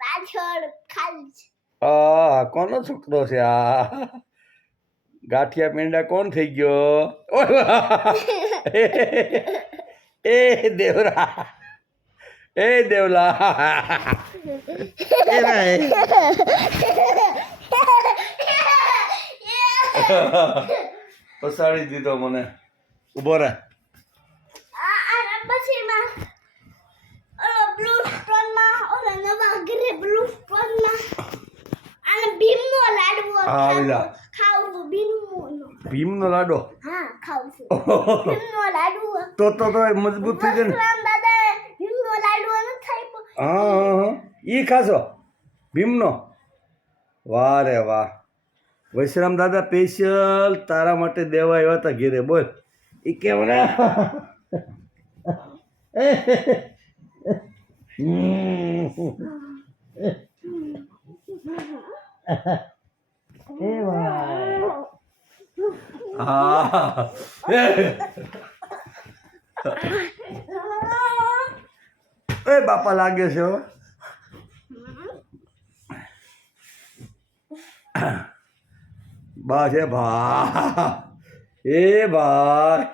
પાછળ ખાલી છે. કોનો છોકરો છે આ? ગાંઠિયા પેંડા કોણ થઈ ગયો? ઓય એ દેવરા, એ દેવલા, એ ભાઈ પસાડી દીધો મને. ઉભો રહે. પછી બ્લુ સ્ટોનમાં ઓલા નવા ઘરે બ્લુ સ્ટોનમાં અને ભીમનો લાડવો ખાવું. ભીમનો લાડો? હા, ખાવું છું. ભીમનો લાડવો તો મજબૂત થઈ જાય ને. દાદા ભીમનો લાડવો ન થાય. હા, ઈ ખાશો ભીમનો? વાહ રે વાહ. વૈશ્રામ દાદા સ્પેશિયલ તારા માટે દેવા આવ્યા હતા ઘેરે. બોલ ઈ કેમ ને. હા એ બાપા લાગે છે હો. બસ એ ભાઈ, એ ભાઈ,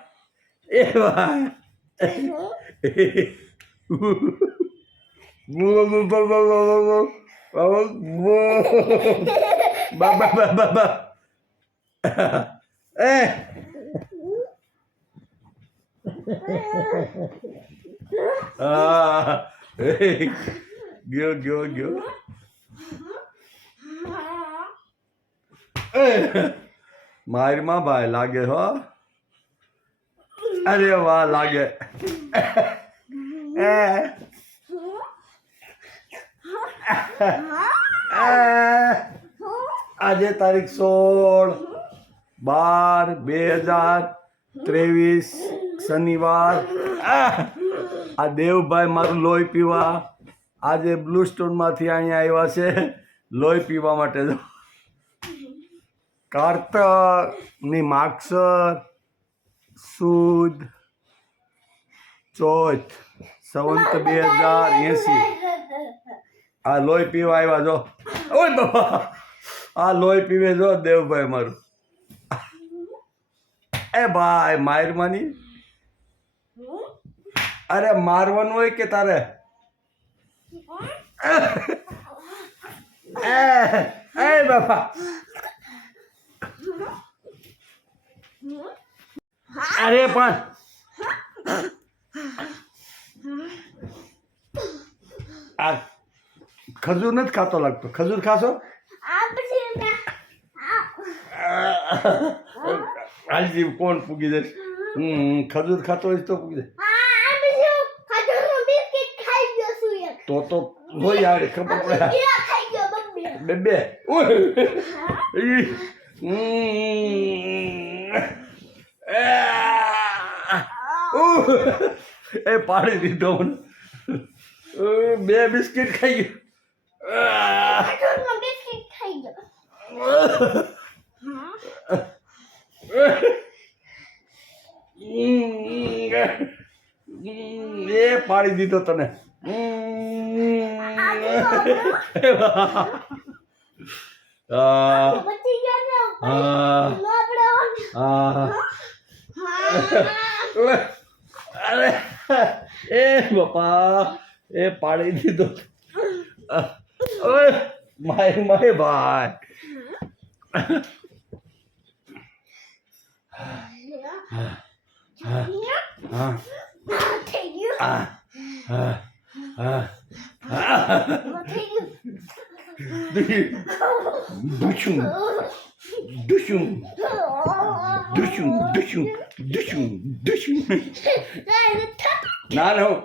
એ ભાઈ. બાબા બાબા એ ગયો. મારમાં ભાઈ લાગે હો. અરે વાહ લાગે. આજે તારીખ 16/12/2023 શનિવાર. આ દેવભાઈ મારું લોહી પીવા આજે બ્લુ સ્ટોનમાંથી અહીંયા આવ્યા છે લોહી પીવા માટે. કાર્તકની માગસર સુદ ચોથ સંવંત 2080 આ લોહી પીવા આવ્યા જો. ઓય બાબા, આ લોહી પીવે જો દેવભાઈ મારું. એ ભાઈ મારવાની. અરે મારવાનું હોય કે તારે? એ બાપા અરે પણ આ ખજૂર નથી ખાતો લાગતો. ખજૂર ખાશો? હાલજી કોણ પૂગી જશે? ખજૂર ખાતો હોય તો પૂગી જાય. તો હોય આવે ખબર પડે. બે એ પાડી દીધો મને. 2 બિસ્કિટ ખાઈ ગયો. એ પાડી દીધો તને. અરે એ બાપા એ પાડી દીધો. માય ભાઈ. ના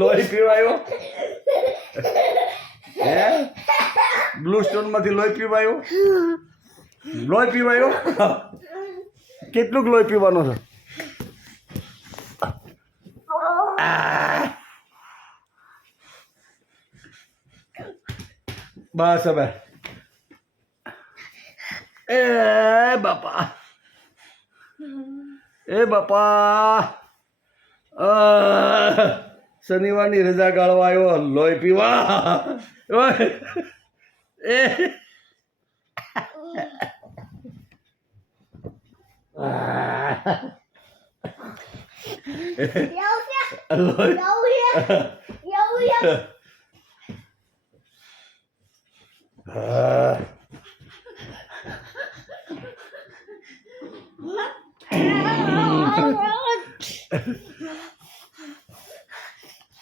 લોહી પીવા આવ્યો. બ્લુ સ્ટોન માંથી લોહી પીવા આવ્યો. લોહી પીવા આવ્યો. કેટલુંક લોહી પીવાનો છે? બસ હવે એ બાપા એ બાપા શનિવારની રજા ગાળવા આવ્યો લોહી પીવા ઓય એ લોહી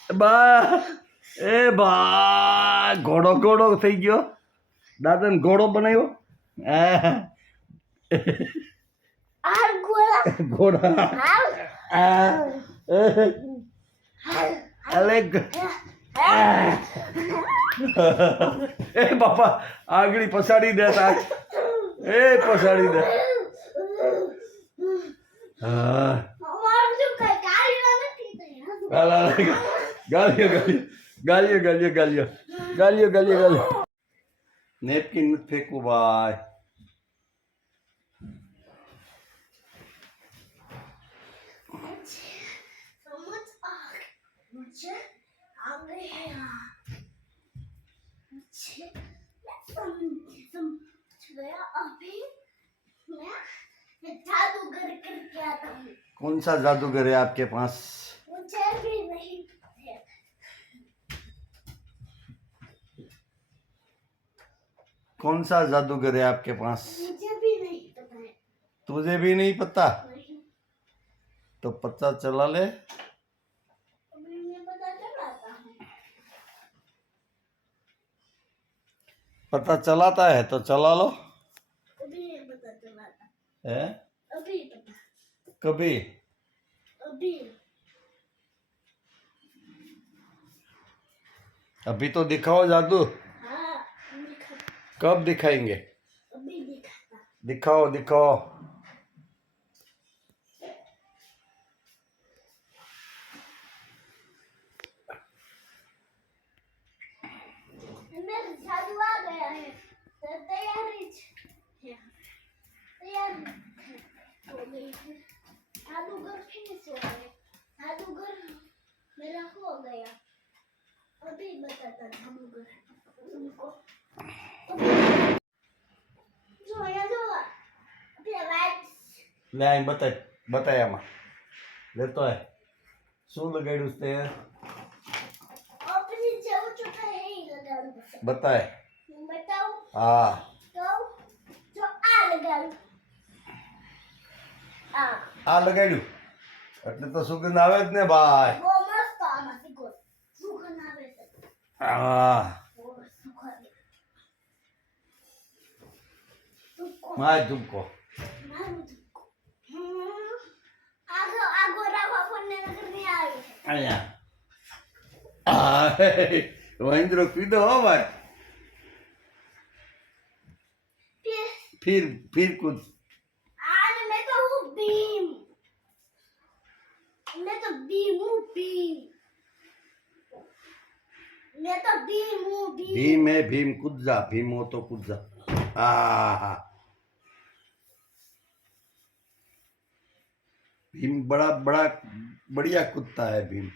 બા એ બા ઘોડો ઘોડો થઈ ગયો દાદાને ઘોડો બનાવ્યો ઘોડા અલે એ બાપા આગળી પછાડી દે તાજ એ પછાડી દે હા ગાલિયો ગાલિયો ગાલિયો ગાલિયો ગાલિયો ગાલિયો ગાલિયો નેપકિન નથી ફેંકવું ભાઈ मुझे आ गया मुझे समझ गया अभी मैं जादूगर करके आता हूँ कौन सा जादूगर है आपके पास मुझे भी नहीं है कौन सा जादूगर है आपके पास मुझे भी नहीं पता है तुझे भी नहीं पता नहीं तो पता चला ले अभी मैं पता चलाता हूँ पता चलाता है तो चला लो अभी नहीं पता चलाता है अभी पता कभी अभी अभी तो दिखाओ जादू हाँ दिखा कब दिखाएंगे अभी दिखाता दिखाओ दिखाओ मेरा जादू आ गया है तो तैयारी है तैयारी हो गई है जादूगर फिनिश हो गया जादूगर मेरा हो गया अभी बताता जादूगर तुमको जो या जो अभी लाइट ले आई बताए आमा लेतो है શું લગાડ્યું તે अपनी जो चुका है ही लगा दो बताए बताओ હા तो जो आ लगा આ લગાડ્યું એટલે તો સુગંધ આવે જ ને ભાઈ वो मस्त आना सीखो सुखन आवे હા वो सुखन तुमको માય તુમકો मारू तुमको आगो आगो राखो फोन ने नगर नहीं आवे અહીંયા મહેન્દ્ર કીધો હો ભાઈ फिर कुछ आज मैं तो हूँ भीम मैं तो भीम हूँ भीम मैं तो भीम हूँ भीम भीम है भीम कूद जा भीम हो तो कूद जा भीम बड़ा बड़ा बढ़िया कूदता है भीम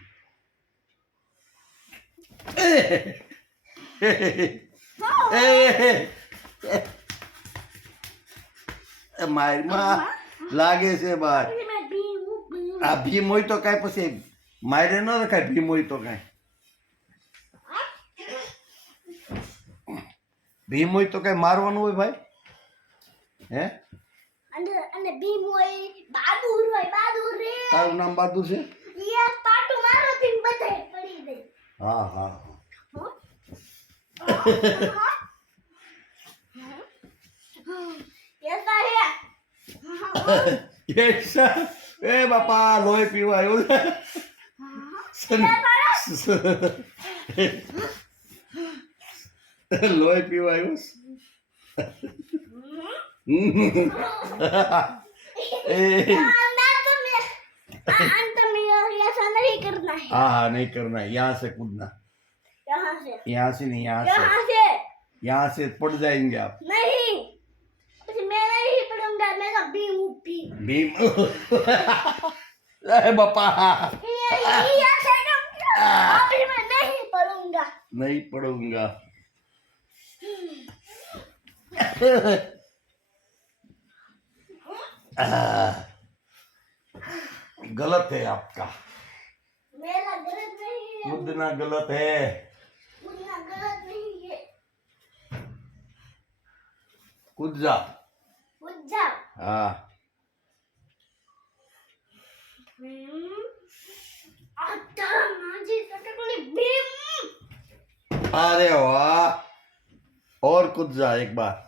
મારી માં લાગે છે ભાઈ मैं भीम हूँ भीम આ ભીમ હોય તો કાંઈ પછી મારે ન રખાય ભીમ હોય તો કાંઈ ભીમ હોય તો કાંઈ મારવાનું હોય ભાઈ હે અને ભીમ હોય બહાદુર રે તારું નામ બહાદુર છે ये पाटू मारो दिन बधाई पड़ी दे હા હા कैसा है ऐसा ए बापा लोही पीवा આવ્યો લોહી પીવા આવ્યો अंत में ऐसा नहीं करना है हाँ हाँ नहीं करना है यहाँ से कूदना यहाँ से यहाँ से नहीं यहाँ यहाँ से से यहाँ से पड़ जाएंगे आप नहीं मैंने ભીમ ભીમ એ બાપા ये अभी मैं नहीं पढ़ूंगा नहीं पढ़ूंगा गलत है आपका मेरा गलत नहीं है कूदना गलत है उतना गलत नहीं है कूद जा उठ जाओ हाँ आता माजी सटकली भीम अरे वाह और कूद जा एक बार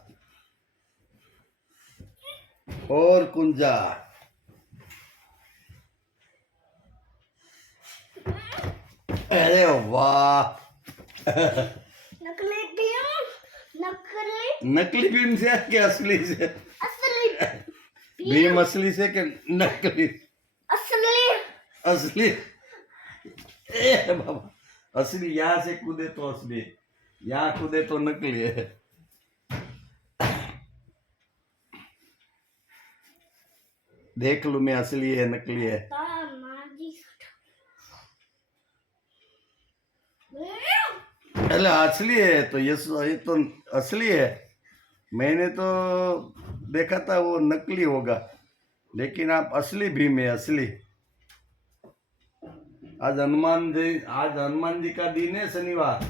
और कूद जा अरे वाह नकली भीम नकली नकली भीम से कि असली से असली भीम असली से कि नकली असली असली ए बाबा असली यहाँ से कूदे तो असली यहाँ कूदे तो नकली है देख लूं मैं असली है नकली है आता माजी अरे असली है तो ये तो असली है मैंने तो देखा था वो नकली होगा लेकिन आप असली भीम है असली आज हनुमान जी का दिन है शनिवार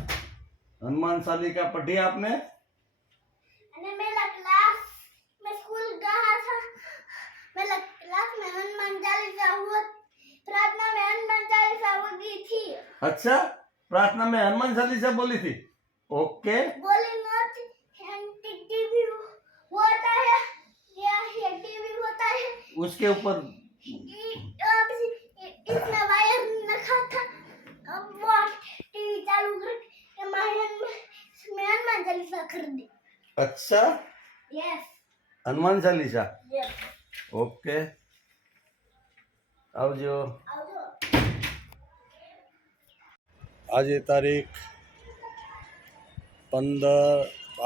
हनुमान चालीसा पढ़ी आपने અને मेरा क्लास में स्कूल गया था मेरा क्लास में हनुमान चालीसा हुआ प्रार्थना में हनुमान चालीसा होगी थी अच्छा प्रार्थना में हनुमान चालीसा बोली थी ओके बोली नॉट टीवी होता है या ये टीवी होता है उसके ऊपर इसमें वायर रखा था अब वो टीवी चालू करके मैं हनुमान चालीसा कर दी अच्छा yes Hanuman Chalisa yes okay આવજો आओ આજે તારીખ 15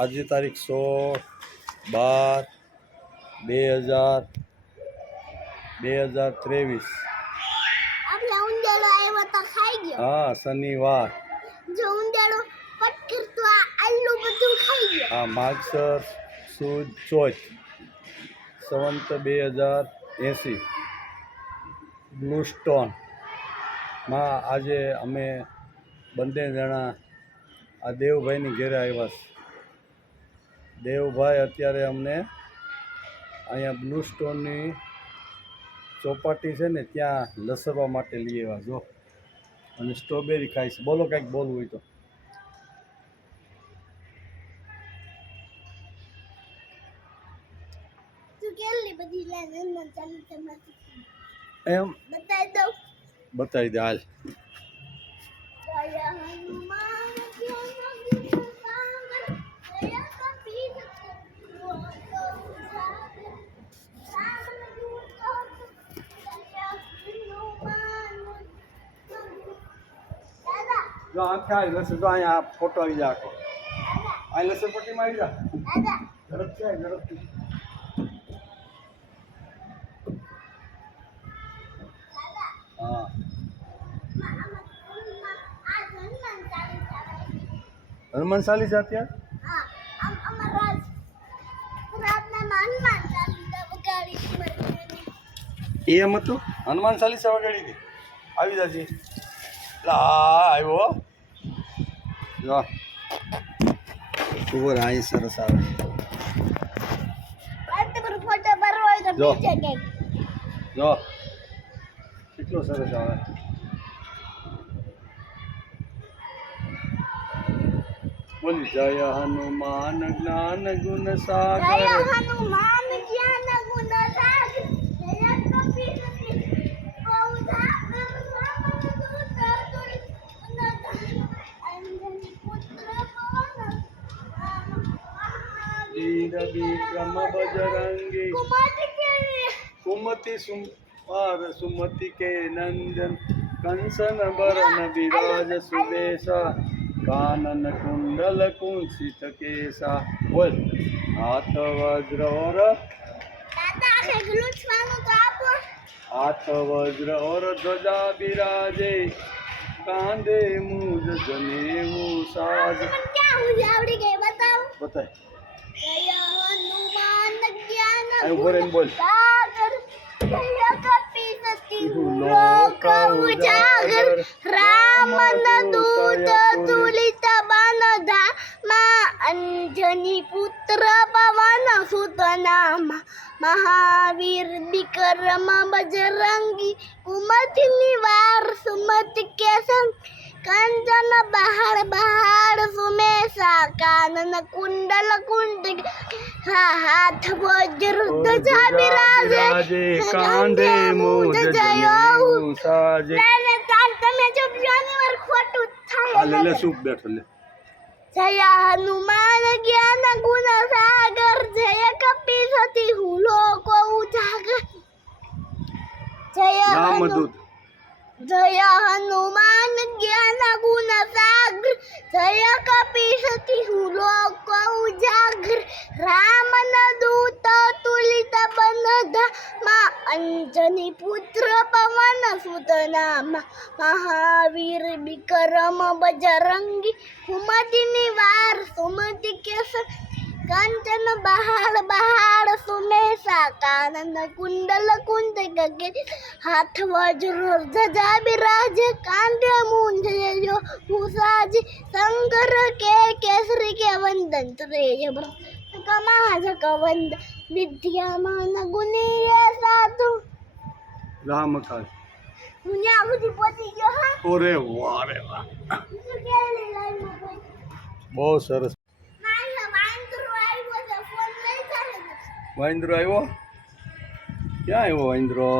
આજે તારીખ 16/12/2023 આપણે ઉંદેડો આવ્યો તો ખાઈ ગયો હા શનિવાર જો ઉંદેડો પટ કરતો આલ્લું બધું ખાઈ ગયો આ માગસર સુદ ચોથ સંવંત 2080 બ્લુ સ્ટોન માં આજે અમે બંને જણા આ દેવભાઈની ઘેરે આવ્યા છે દેવભાઈ અત્યારે અમને અહીંયા બ્લુ સ્ટોનની ચોપાટી છે ને ત્યાં લસરવા માટે લઈ આવ્યા જો અને સ્ટ્રોબેરી ખાય છે બોલો કંઈક બોલવું હોય તો તું કેટલી બધી લાઈન હનુમાન ચાલીસામાંથી એમ બતાવી દઉં બતાવી દે હાલ જય હનુમાન જ્ઞાન ગુણ સાગર જય કપીર જો આખા લસણ તો અહીંયા ફોટો આવી જાય આખો આ લસણ પટ્ટીમાં આવી જા ઝડપથી આવી ઝડપથી હા હનુમાન ચાલીસા અત્યારે એમ હતું હનુમાન ચાલીસા વગાડી હતી આવી જાજી આવ્યો જો ખબર આ સરસ આવે જો જો કેટલો સરસ આવે બોલી જય હનુમાન જ્ઞાન ગુણ સાગર હનુમાન જ્ઞાન ગુણ સાગર જય કપીર वीर विक्रम बजरंगी कुमति सुमार सुमति के नंदन कंसन बरन विराज सुबेसा कानन कुंडल कुंसित केसा बोल हाथ वज्र और दादा आखे લૂછવાનું તો આપો. હાથ વજ્ર ઓર ધ્વજા બિરાજે કાંધે મુજ જનેવું સાજ. મને ક્યાં સુધી આવડી ગઈ બતાવો. બતાય જય હનુમાન જ્ઞાન આયું બોલ એમ બોલ. સાગર જય કપીસતી લોક ઉજાગર રામન દૂત તુલિત બનધા મા અંજની પુત્ર પવન સુત નામ મહાવીર વિક્રમ બજરંગી કુમતિ નિવાર સુમતિ કે સંગ કંચન બહાર બહાર સુમેશા કાનન કુંડલ કુંડ હાથ વજ્ર ધજા બિરાજે કાંધે મુજ જનેવું સાજે. તમે જો બીજાની વાર ખોટું આ લે લે થાય. સૂપ બેઠો લે. જય હનુમાન જ્ઞાન ગુણ સાગર જય કપીસતી લોકો ઉજાગર જય રામદૂત જય હનુમાન જ્ઞાન ગુણ સાગર જય કપીસતી લોકો ઉજાગર રામન દૂત તુલિત બનધા મા અંજની પુત્ર પવન સુત નામ મહાવીર વિક્રમ બજરંગી કુમતિ નિવાર સુમતિ કે કંચન બહાર બહાર સુમેશા કાનન કુંડલ કુંડ ગગે હાથ વજ્ર ધજા બિરાજે કાંધે મુંજ જો ભૂષાજી શંકર કે કેસરી કે વંદન ત્રેય કમાજ કવંદ વિદ્યામાન ગુણીય સાધુ. રામકાજ. હું ત્યાં સુધી પહોંચી ગયો. હા ઓરે વાહ રે વાહ, શું કેલી લાઈનમાં પહોંચી. બહુ સરસ. મારી વાંદરો આવ્યો છે ફોન લઈ જાય ને. વાંદરો આવ્યો? ક્યાં આવ્યો વાંદરો?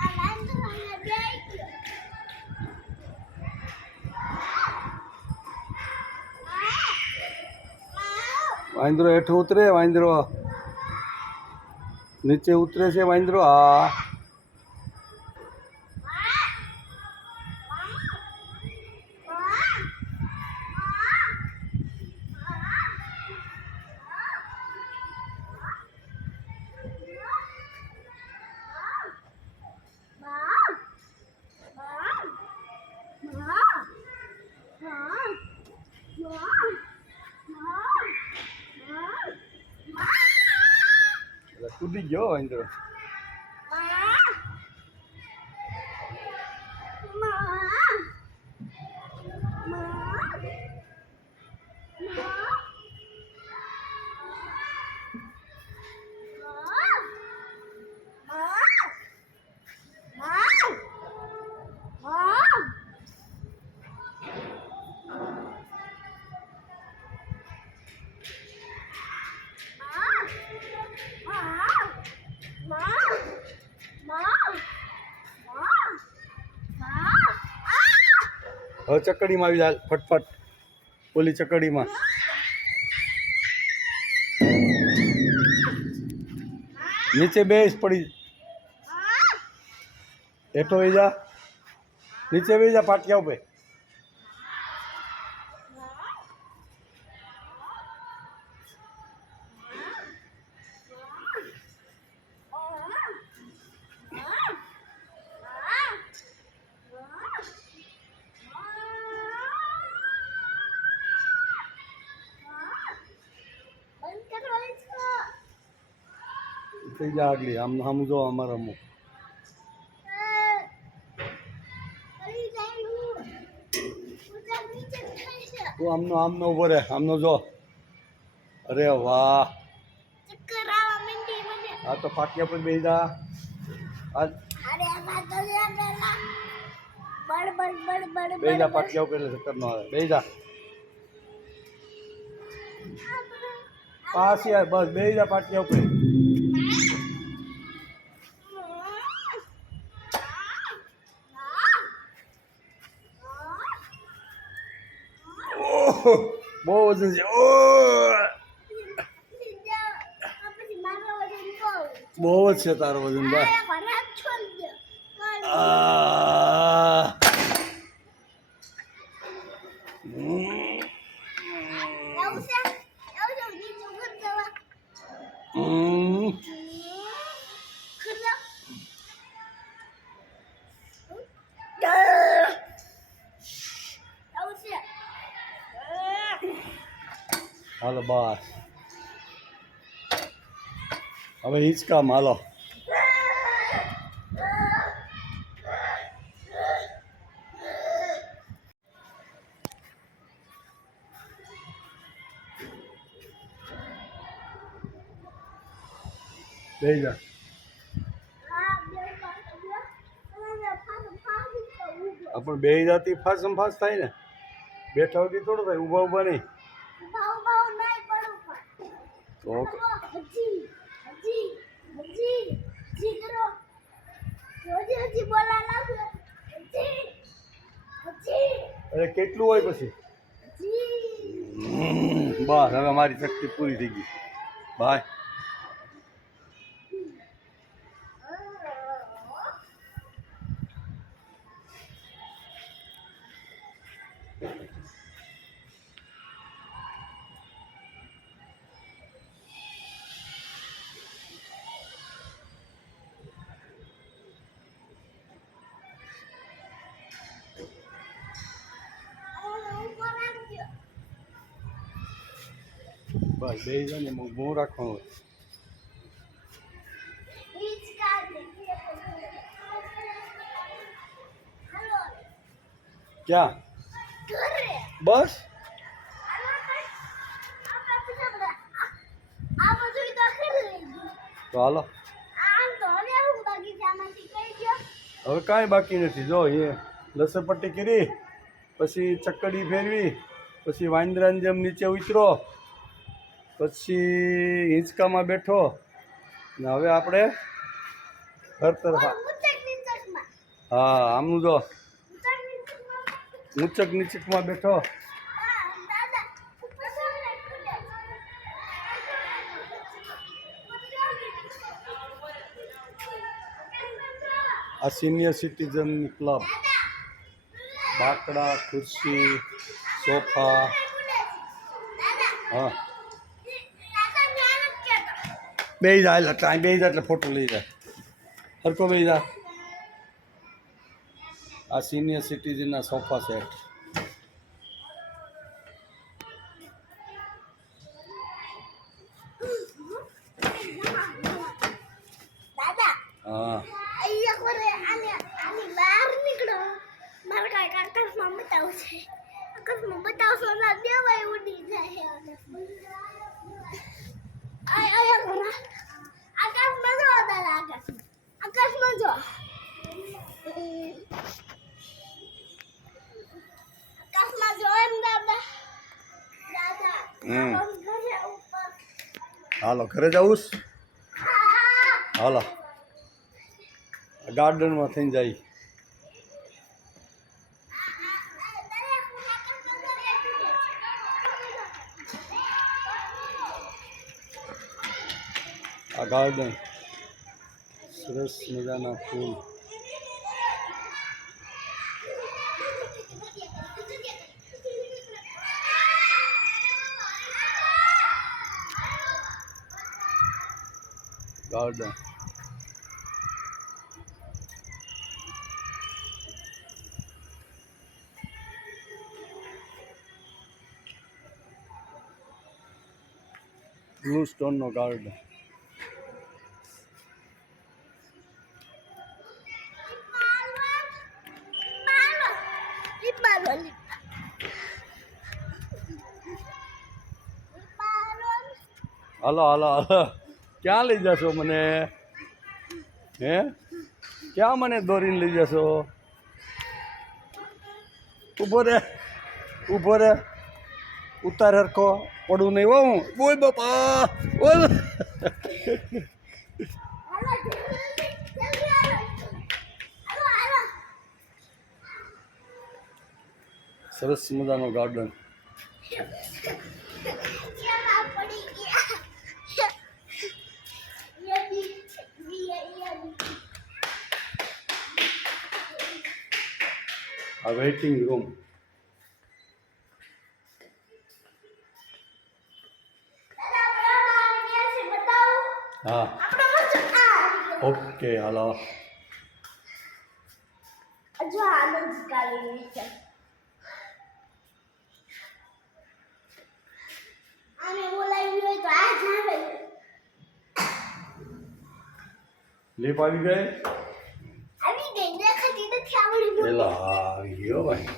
આ વાંદરો અહીંયા બેસી ગયો. વાંદરો હેઠું ઉતરે. વાંદરો નીચે ઉતરે છે. વાંદરો હા. એટલે કૂદી ગયો વાંદરો. હવે ચકડીમાં આવી જાય ફટફટ. ઓલી ચકડીમાં નીચે બેસ પડી. હેઠો વહી જા. નીચે વહી જા પાટિયા ઉપર. થઈ જા આગલી. આમ આમ જો અમારા અમુક તું આમનો આમનો ઉભો રહે. આમનો જો. અરે વાહ. હા તો પાટિયા પર બેસી જા. આ બેસી જા પાટિયા ઉપર એટલે ચક્કર ન આવે. બેસી જા. પાસ યાર બસ બેસી જા પાટિયા ઉપર. બહુ વજન છે. બહુ જ છે તારો વજન ભાઈ. હાલો બસ હવે હિંચકામ હાલો બેહી જા પણ બેહી જાતી ફાસમ ફાસ થાય ને બેઠા હોતી થોડું થાય ઊભા ઊભા નહીં તો અરે કેટલું હોય પછી બસ હવે મારી શક્તિ પૂરી થઈ ગઈ બાય બસ બેહી જાય ને મોં રાખવાનું હોય ક્યાં બસ તો હાલો હવે કાંઈ બાકી નથી જો એ લસરપટ્ટી કરી પછી ચક્કડી ફેરવી પછી વાંદરાની જેમ નીચે ઉતરો પછી હિંચકામાં બેઠો ને હવે આપણે ઘર તરફ હા આમનું જો ઊંચક નીચકમાં બેઠો આ સિનિયર સિટીઝન ક્લબ બાકડા ખુરશી સોફા હા બેહી જા એટલે કાંઈ બેહી જા એટલે ફોટો લઈ જાય હરકો બેહી જા આ સિનિયર સિટીઝનના સોફા સેટ હા હાલો ઘરે જવું હાલો ગાર્ડનમાં થઈને જાય આ ગાર્ડન સરસ મજાના ફૂલ ગાર્ડન બ્લુ સ્ટોનનો ગાર્ડન હાલો હાલો હાલો ક્યાં લઈ જશો મને હે ક્યાં મને દોરીને લઈ જશો ઊભો રે ઉતાર હરખો પડું નહીં હો હું બોલ બાપા બોલ સરસ મજાનો ગાર્ડન આ વેઇટિંગ રૂમ હા ઓકે હાલો જો આનંદ કાઢી છે અને લીપ આવી ગઈ આવી ગઈ દેખાતી નથી આવડી પેલા હા આવી ગયો ભાઈ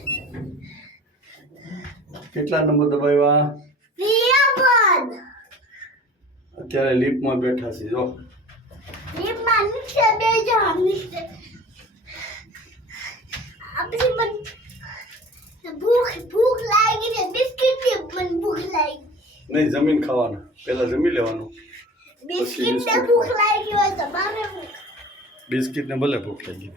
કેટલા નંબર દબાવ્યા વિયાબન અત્યારે લીપમાં બેઠા છે જો લીપમાં નીચે બેજો નીચે આપણી મન ભૂખ લાગી છે બિસ્કિટ ની મન ભૂખ લાગી નહીં જમીન ખાવાના પહેલા જમી લેવાનું બિસ્કિટ ને ભૂખ લાગી હોય તો મારે બિસ્કિટ ને ભલે ભૂખ લાગી